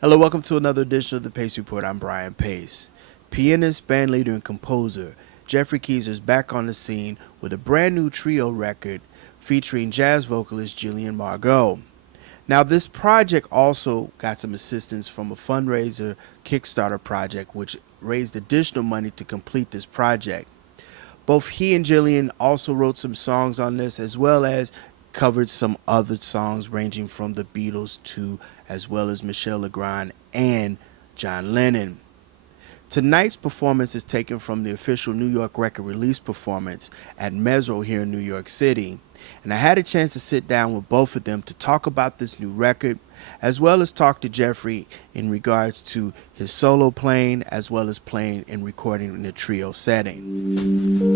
Hello, welcome to another edition of the Pace Report. I'm Brian Pace. Pianist, bandleader, and composer Geoffrey Keezer is back on the scene with a brand new trio record featuring jazz vocalist Gillian Margot. Now, this project also got some assistance from a fundraiser Kickstarter project, which raised additional money to complete this project. Both he and Gillian also wrote some songs on this, as well as covered some other songs ranging from the Beatles to as well as Michel Legrand and John Lennon. Tonight's performance is taken from the official New York record release performance at Mesro here in New York City. And I had a chance to sit down with both of them to talk about this new record, as well as talk to Geoffrey in regards to his solo playing, as well as playing and recording in a trio setting.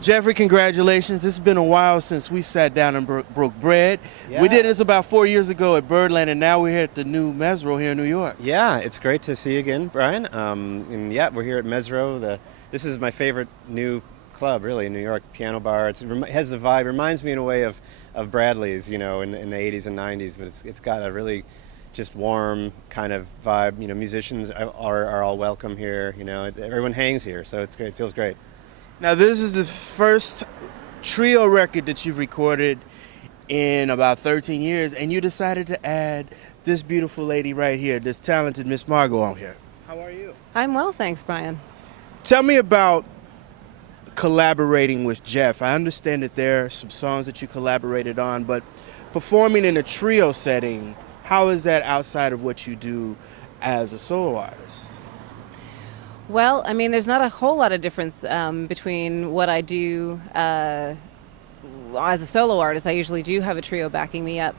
Geoffrey, congratulations. It's been a while since we sat down and broke bread. Yeah. We did this about 4 years ago at Birdland, and now we're here at the new Mesro here in New York. Yeah, it's great to see you again, Brian. And yeah, we're here at Mesro. This is my favorite new club, really, in New York, piano bar. It has the vibe, reminds me in a way of Bradley's, you know, in the 80s and 90s, but it's got a really just warm kind of vibe. Musicians are all welcome here. Everyone hangs here, so it's great. It feels great. Now, this is the first trio record that you've recorded in about 13 years, and you decided to add this beautiful lady right here, this talented Miss Margot on here. How are you? I'm well, thanks, Brian. Tell me about collaborating with Jeff. I understand that there are some songs that you collaborated on, but performing in a trio setting, how is that outside of what you do as a solo artist? Well, I mean, there's not a whole lot of difference between what I do as a solo artist. I usually do have a trio backing me up.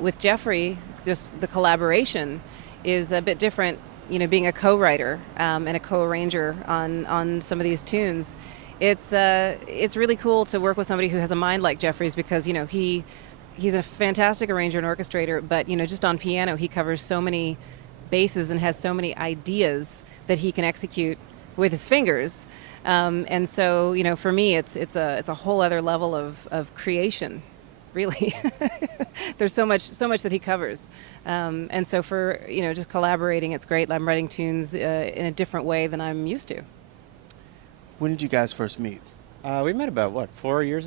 With Geoffrey, just the collaboration is a bit different, being a co-writer and a co-arranger on some of these tunes. It's really cool to work with somebody who has a mind like Geoffrey's, because, he's a fantastic arranger and orchestrator, but, just on piano, he covers so many bases and has so many ideas that he can execute with his fingers. And so, for me, it's a whole other level of creation, really. There's so much that he covers. And so for, just collaborating, it's great. I'm writing tunes in a different way than I'm used to. When did you guys first meet? We met about, 4 or 5 years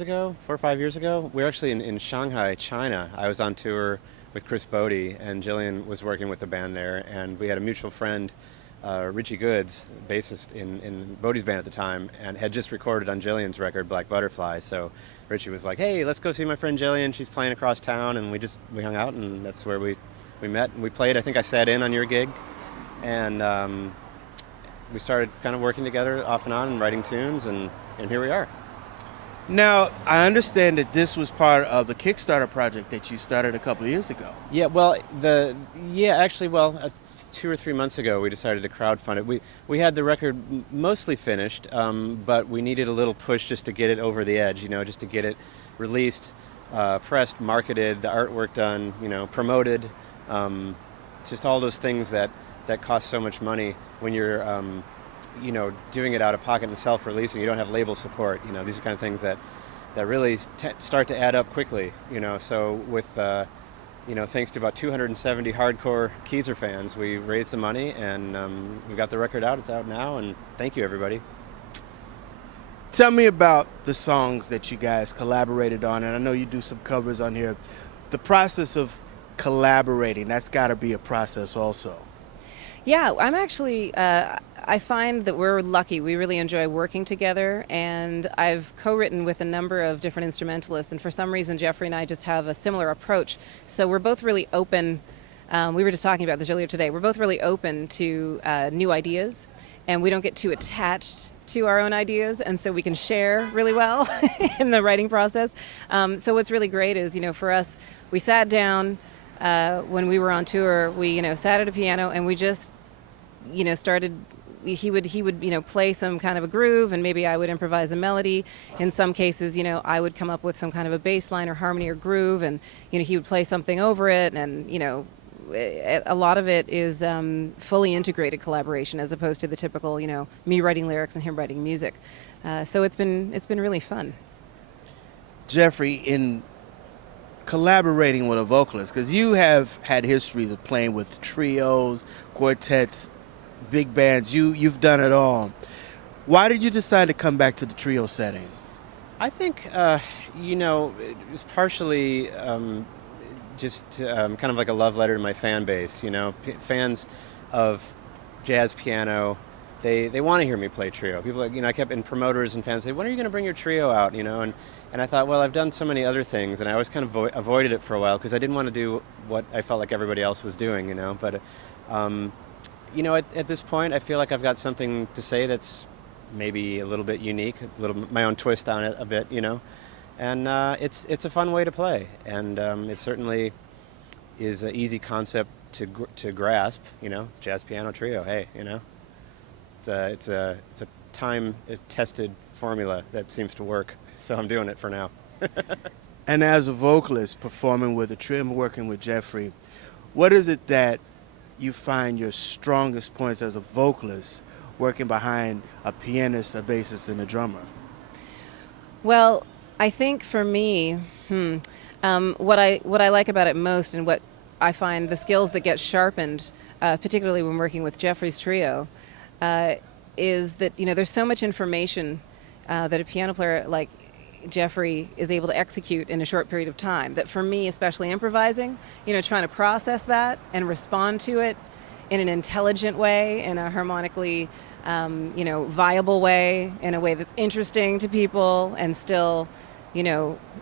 ago? We were actually in Shanghai, China. I was on tour with Chris Bodie, and Gillian was working with the band there, and we had a mutual friend, Richie Goods, bassist in Bodie's band at the time, and had just recorded on Gillian's record, Black Butterfly. So Richie was like, hey, let's go see my friend Gillian. She's playing across town, and we hung out, and that's where we met. And we played. I think I sat in on your gig, and we started kind of working together off and on and writing tunes, and here we are. Now, I understand that this was part of the Kickstarter project that you started a couple of years ago. Yeah, well, 2 or 3 months ago, we decided to crowdfund it. We had the record mostly finished, but we needed a little push just to get it over the edge, just to get it released, pressed, marketed, the artwork done, promoted, just all those things that cost so much money when you're, doing it out of pocket and self-releasing. You don't have label support. These are kind of things that really start to add up quickly. So with thanks to about 270 hardcore Keezer fans, we raised the money, and we got the record out. It's out now, and thank you, everybody. Tell me about the songs that you guys collaborated on, and I know you do some covers on here. The process of collaborating, that's got to be a process also. Yeah, I'm actually, I find that we're lucky. We really enjoy working together, and I've co-written with a number of different instrumentalists, and for some reason Geoffrey and I just have a similar approach. So we're both really open. We were just talking about this earlier today. We're both really open to new ideas, and we don't get too attached to our own ideas, and so we can share really well in the writing process. So what's really great is, for us, we sat down when we were on tour. We, sat at a piano, and we just, started. He would play some kind of a groove, and maybe I would improvise a melody. In some cases, I would come up with some kind of a bass line or harmony or groove, and he would play something over it, and a lot of it is fully integrated collaboration as opposed to the typical, me writing lyrics and him writing music. So it's been really fun. Geoffrey, in collaborating with a vocalist, because you have had histories of playing with trios, quartets, big bands, you've done it all. Why did you decide to come back to the trio setting? I think, it was partially just kind of like a love letter to my fan base. Fans of jazz piano, they want to hear me play trio. People, I kept in promoters and fans say, when are you going to bring your trio out? And I thought, well, I've done so many other things, and I always kind of avoided it for a while because I didn't want to do what I felt like everybody else was doing. But at this point, I feel like I've got something to say that's maybe a little bit unique, my own twist on it a bit, and it's a fun way to play, and it certainly is an easy concept to grasp. It's jazz piano trio. Hey, it's a time-tested formula that seems to work, so I'm doing it for now. And as a vocalist performing with a trio and working with Geoffrey, what is it that you find your strongest points as a vocalist working behind a pianist, a bassist, and a drummer? Well, I think for me, what I like about it most, and what I find the skills that get sharpened, particularly when working with Geoffrey's trio, is that there's so much information that a piano player like Geoffrey is able to execute in a short period of time. That for me, especially improvising, trying to process that and respond to it in an intelligent way, in a harmonically, viable way, in a way that's interesting to people and still,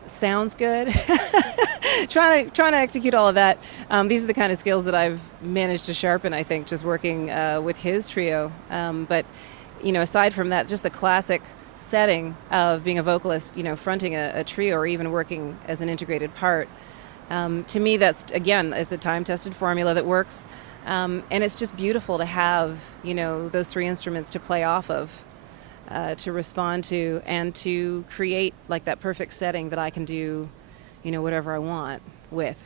sounds good. trying to execute all of that. These are the kind of skills that I've managed to sharpen, I think, just working with his trio. But, aside from that, just the classic setting of being a vocalist, fronting a trio or even working as an integrated part. To me, that's, again, is a time-tested formula that works. And it's just beautiful to have, those three instruments to play off of, to respond to, and to create like that perfect setting that I can do, whatever I want with.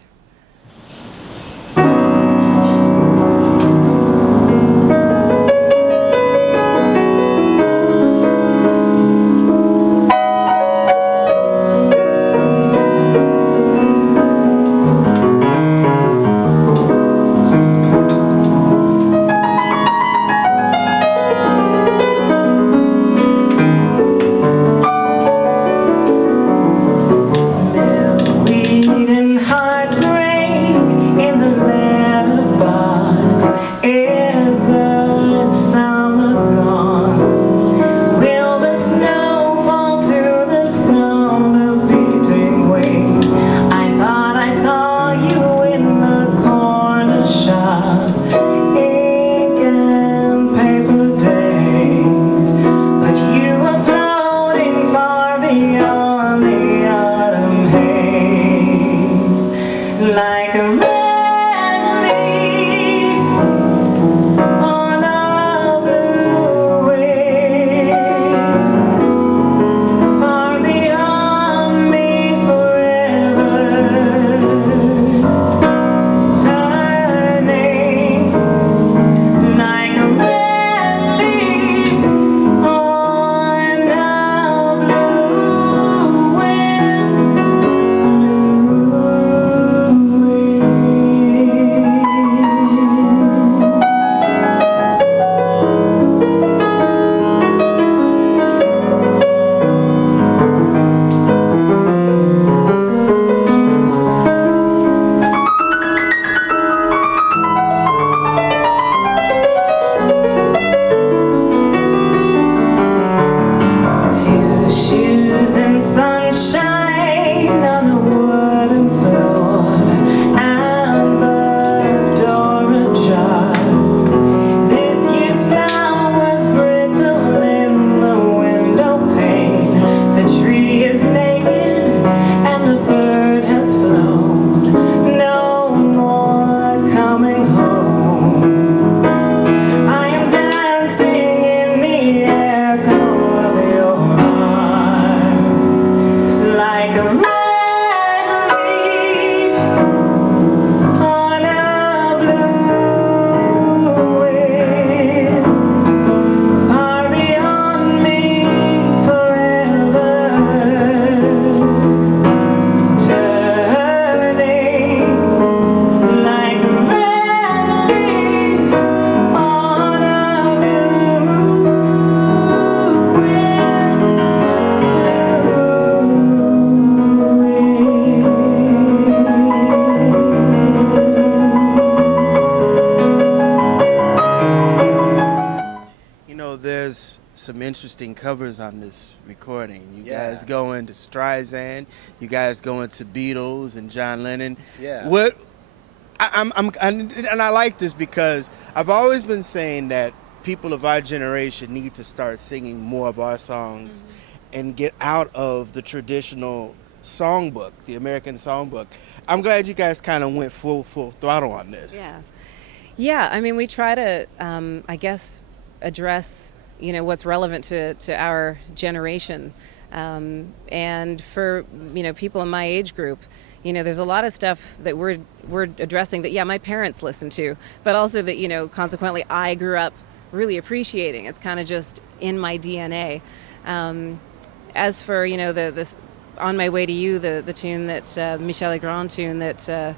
There's some interesting covers on this recording. You guys go into Streisand, you guys go into Beatles and John Lennon. Yeah. What and I like this because I've always been saying that people of our generation need to start singing more of our songs and get out of the traditional songbook, the American songbook. I'm glad you guys kind of went full throttle on this. Yeah. I mean, we try to, I guess, address what's relevant to our generation, and for people in my age group, there's a lot of stuff that we're addressing that my parents listened to, but also that consequently I grew up really appreciating. It's kind of just in my DNA. As for this On My Way to You, the tune that Michel Legrand tune that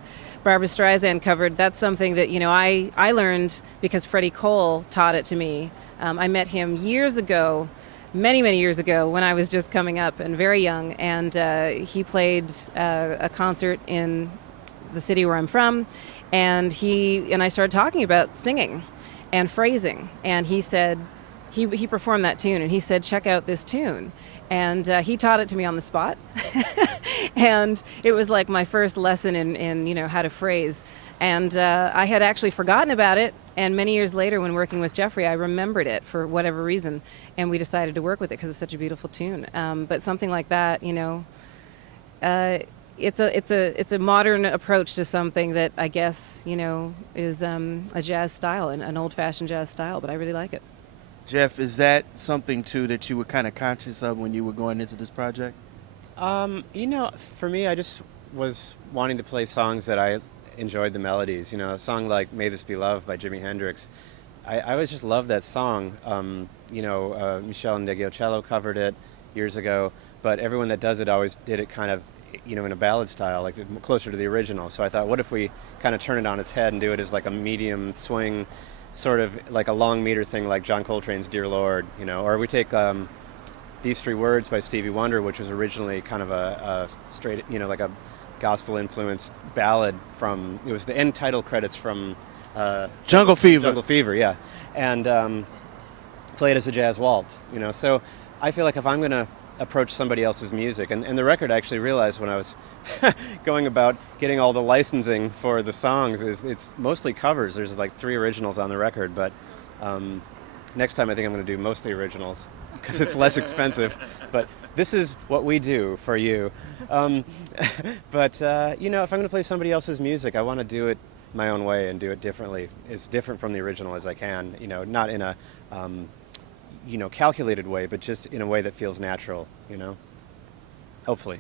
Barbra Streisand covered, that's something that, I learned because Freddie Cole taught it to me. I met him years ago, many, many years ago, when I was just coming up and very young, and he played a concert in the city where I'm from, and I started talking about singing and phrasing, and he said, he performed that tune, and he said, check out this tune. And he taught it to me on the spot. And it was like my first lesson in how to phrase. And I had actually forgotten about it. And many years later, when working with Geoffrey, I remembered it for whatever reason. And we decided to work with it because it's such a beautiful tune. But something like that, it's a modern approach to something that I guess, is a jazz style, an old-fashioned jazz style. But I really like it. Jeff, is that something too that you were kind of conscious of when you were going into this project? For me, I just was wanting to play songs that I enjoyed the melodies. A song like "May This Be Love" by Jimi Hendrix. I always just loved that song. Michel Ndegeocello covered it years ago, but everyone that does it always did it kind of, in a ballad style, like closer to the original. So I thought, what if we kind of turn it on its head and do it as like a medium swing, sort of like a long meter thing like John Coltrane's Dear Lord, or we take These Three Words by Stevie Wonder, which was originally kind of a straight, like a gospel-influenced ballad it was the end title credits from Jungle Fever. Jungle Fever, yeah. And play it as a jazz waltz, So I feel like if I'm going to approach somebody else's music, and the record I actually realized when I was going about getting all the licensing for the songs is it's mostly covers. There's like 3 originals on the record, but next time I think I'm going to do mostly originals because it's less expensive. But this is what we do for you. If I'm going to play somebody else's music, I want to do it my own way and do it differently, as different from the original as I can. Not in a calculated way, but just in a way that feels natural, hopefully.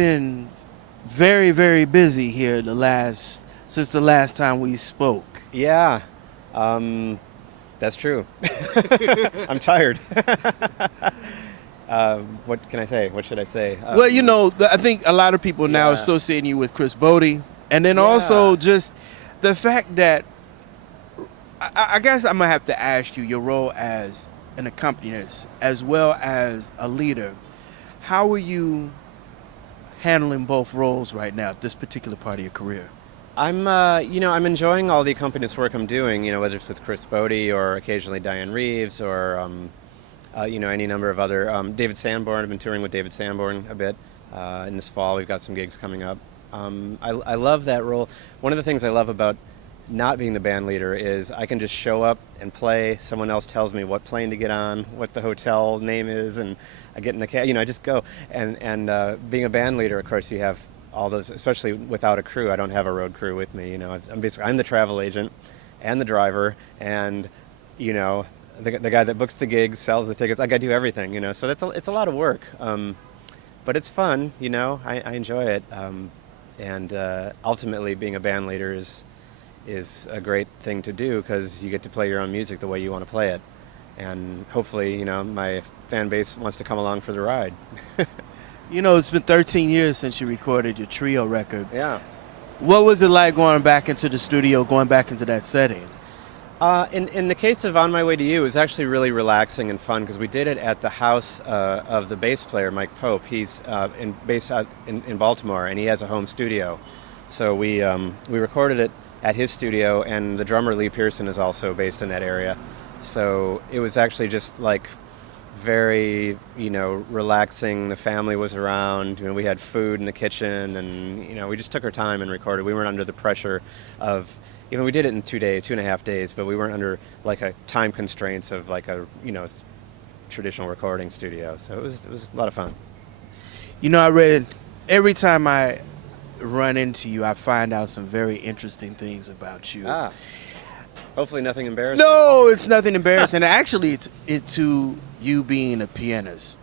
been very, very busy here since the last time we spoke. Yeah, that's true. I'm tired. What can I say? What should I say? Well, I think a lot of people now associating you with Chris Bodie, and then also just the fact that I guess I'm gonna have to ask you your role as an accompanist as well as a leader. How are you handling both roles right now at this particular part of your career? I'm enjoying all the accompanist work I'm doing. Whether it's with Chris Bodie or occasionally Diane Reeves or any number of other David Sanborn. I've been touring with David Sanborn a bit. In this fall, we've got some gigs coming up. I love that role. One of the things I love about not being the band leader is I can just show up and play. Someone else tells me what plane to get on, what the hotel name is, and I get in the cab. I just go. And being a band leader, of course, you have all those, especially without a crew. I don't have a road crew with me. I'm the travel agent and the driver, and the guy that books the gigs, sells the tickets. I got to do everything. So it's a lot of work, but it's fun. I enjoy it, and ultimately being a band leader is a great thing to do because you get to play your own music the way you want to play it, and hopefully my fan base wants to come along for the ride. It's been 13 years since you recorded your trio record. Yeah. What was it like going back into the studio, going back into that setting? In the case of On My Way to You, it was actually really relaxing and fun because we did it at the house of the bass player, Mike Pope. He's based out in Baltimore, and he has a home studio. So we recorded it at his studio, and the drummer Lee Pearson is also based in that area. So it was actually just like very, relaxing. The family was around. We had food in the kitchen, and we just took our time and recorded. We weren't under the pressure of, we did it in 2.5 days, but we weren't under like a time constraints of like a, traditional recording studio. So it was a lot of fun. I read every time I run into you, I find out some very interesting things about you. Hopefully nothing embarrassing. No, it's nothing embarrassing. Actually, it's into you being a pianist.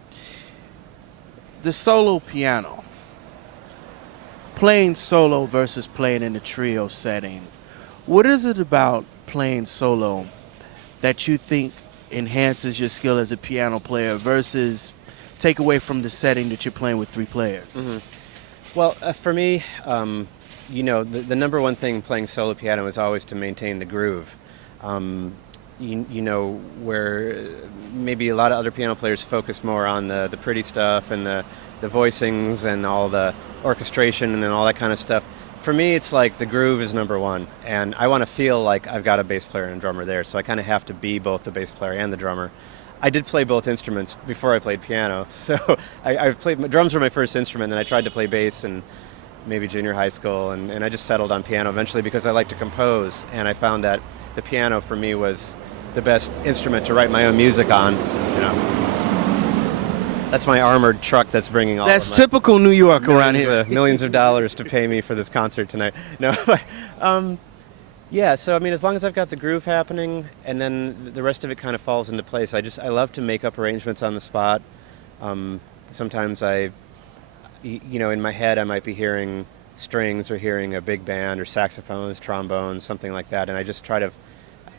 The solo piano, playing solo versus playing in a trio setting. What is it about playing solo that you think enhances your skill as a piano player versus take away from the setting that you're playing with three players? Mm-hmm. Well, for me, the number one thing playing solo piano is always to maintain the groove. Where maybe a lot of other piano players focus more on the pretty stuff and the voicings and all the orchestration and all that kind of stuff. For me, it's like the groove is number one, and I want to feel like I've got a bass player and a drummer there, so I kind of have to be both the bass player and the drummer. I did play both instruments before I played piano, so I've played. Drums were my first instrument, and I tried to play bass in maybe junior high school, and I just settled on piano eventually because I like to compose, and I found that the piano for me was the best instrument to write my own music on. That's my armored truck that's bringing all. That's typical New York around here. here. Millions of dollars to pay me for this concert tonight. No, but yeah. So as long as I've got the groove happening, and then the rest of it kind of falls into place. I love to make up arrangements on the spot. Sometimes in my head I might be hearing strings or hearing a big band or saxophones, trombones, something like that, and I just try to.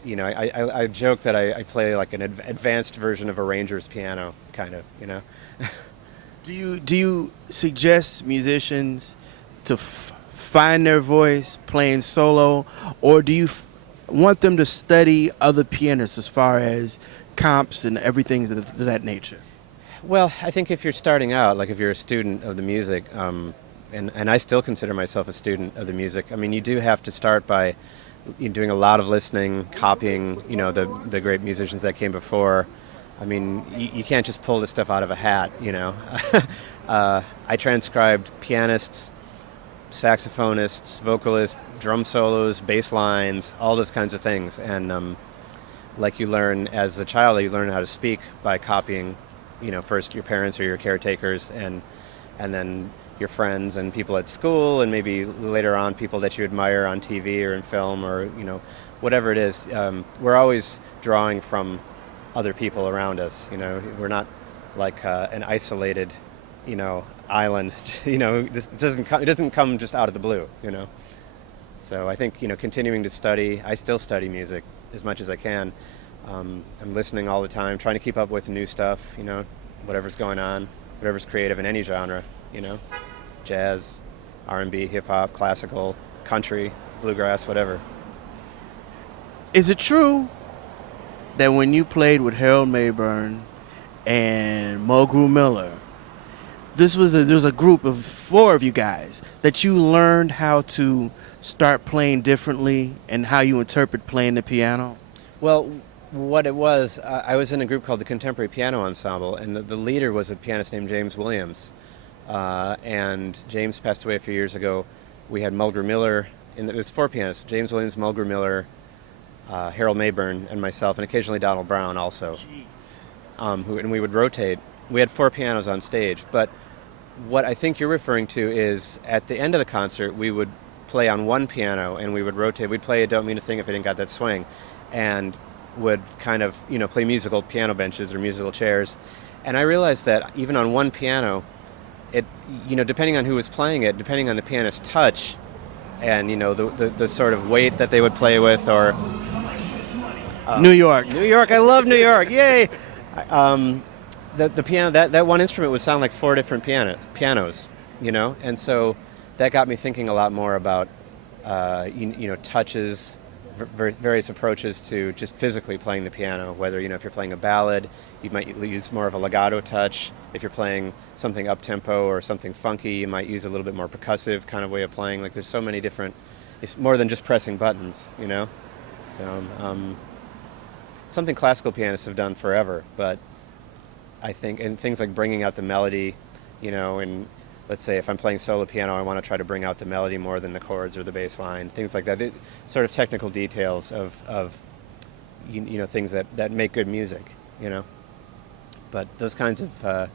I joke that I play like an advanced version of a Ranger's piano, kind of, Do you suggest musicians to find their voice playing solo, or do you want them to study other pianists as far as comps and everything of that nature? Well, I think if you're starting out, like if you're a student of the music, and I still consider myself a student of the music, you do have to start by doing a lot of listening, copying, the great musicians that came before. You can't just pull this stuff out of a hat, I transcribed pianists, saxophonists, vocalists, drum solos, bass lines, all those kinds of things. And like you learn as a child, you learn how to speak by copying, first your parents or your caretakers, and then your friends and people at school, and maybe later on people that you admire on TV or in film, or whatever it is. We're always drawing from other people around us. We're not like an isolated island. It doesn't come just out of the blue. So I think continuing to study. I still study music as much as I can. I'm listening all the time, trying to keep up with new stuff. Whatever's going on, whatever's creative in any genre. Jazz, R&B, hip hop, classical, country, bluegrass, whatever. Is it true that when you played with Harold Mayburn and Mulgrew Miller, there was a group of 4 of you guys that you learned how to start playing differently and how you interpret playing the piano? Well, what it was, I was in a group called the Contemporary Piano Ensemble, and the leader was a pianist named James Williams. And James passed away a few years ago. We had Mulgrew Miller, and it was 4 pianists: James Williams, Mulgrew Miller, Harold Mayburn, and myself, and occasionally Donald Brown also. And we would rotate. We had 4 pianos on stage, but what I think you're referring to is at the end of the concert, we would play on one piano and we would rotate. We'd play Don't Mean a Thing If It Ain't Got That Swing, and would kind of, play musical piano benches or musical chairs. And I realized that even on one piano, it, depending on who was playing it, depending on the pianist's touch, and the sort of weight that they would play with, or New York, I love New York, yay! The piano, that one instrument would sound like 4 different pianos, and so that got me thinking a lot more about touches, various approaches to just physically playing the piano. Whether if you're playing a ballad, you might use more of a legato touch. If you're playing something up tempo or something funky, you might use a little bit more percussive kind of way of playing. Like, there's so many different. It's more than just pressing buttons, So something classical pianists have done forever, but I think, and things like bringing out the melody, and let's say if I'm playing solo piano, I want to try to bring out the melody more than the chords or the bass line, things like that. Sort of technical details of things that make good music, But those kinds of,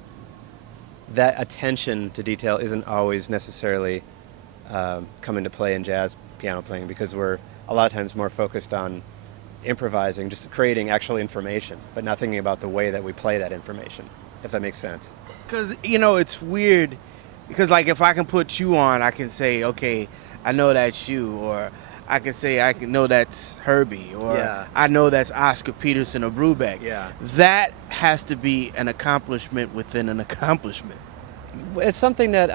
that attention to detail isn't always necessarily come into play in jazz piano playing, because we're a lot of times more focused on improvising, just creating actual information, but not thinking about the way that we play that information, if that makes sense. Because, it's weird, because, like, if I can put you on, I can say, okay, I know that's you, or I can say I can know that's Herbie, or I know that's Oscar Peterson or Brubeck. Yeah. That has to be an accomplishment within an accomplishment. It's something that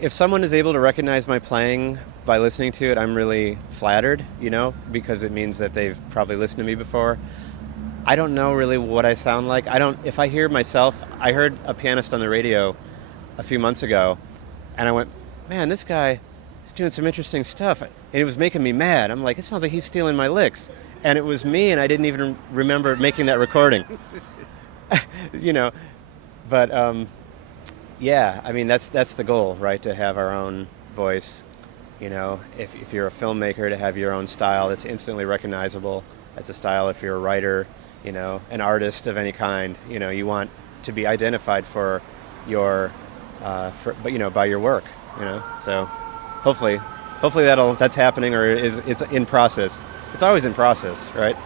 if someone is able to recognize my playing by listening to it, I'm really flattered, because it means that they've probably listened to me before. I don't know really what I sound like. If I hear myself, I heard a pianist on the radio a few months ago, and I went, man, this guy is doing some interesting stuff. And it was making me mad. I'm like, it sounds like he's stealing my licks. And it was me, and I didn't even remember making that recording. But yeah, I mean, that's the goal, right? To have our own voice. If you're a filmmaker, to have your own style that's instantly recognizable as a style. If you're a writer, an artist of any kind, you want to be identified for your, by your work, So hopefully that's happening, or it's in process. It's always in process, right?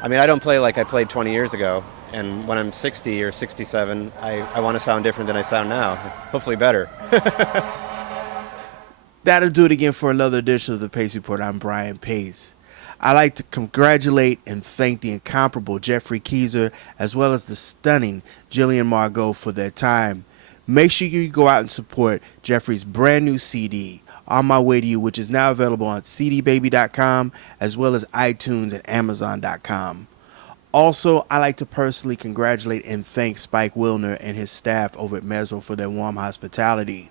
I mean, I don't play like I played 20 years ago. And when I'm 60 or 67, I want to sound different than I sound now. Hopefully better. That'll do it again for another edition of the Pace Report. I'm Brian Pace. I'd like to congratulate and thank the incomparable Geoffrey Keezer, as well as the stunning Gillian Margot, for their time. Make sure you go out and support Geoffrey's brand new CD, On My Way to You, which is now available on cdbaby.com, as well as iTunes and amazon.com. Also, I'd like to personally congratulate and thank Spike Wilner and his staff over at Mesro for their warm hospitality.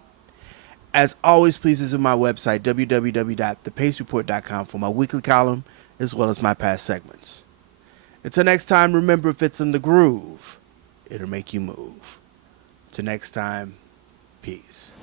As always, please visit my website, www.thepacereport.com, for my weekly column, as well as my past segments. Until next time, remember, if it's in the groove, it'll make you move. Till next time, peace.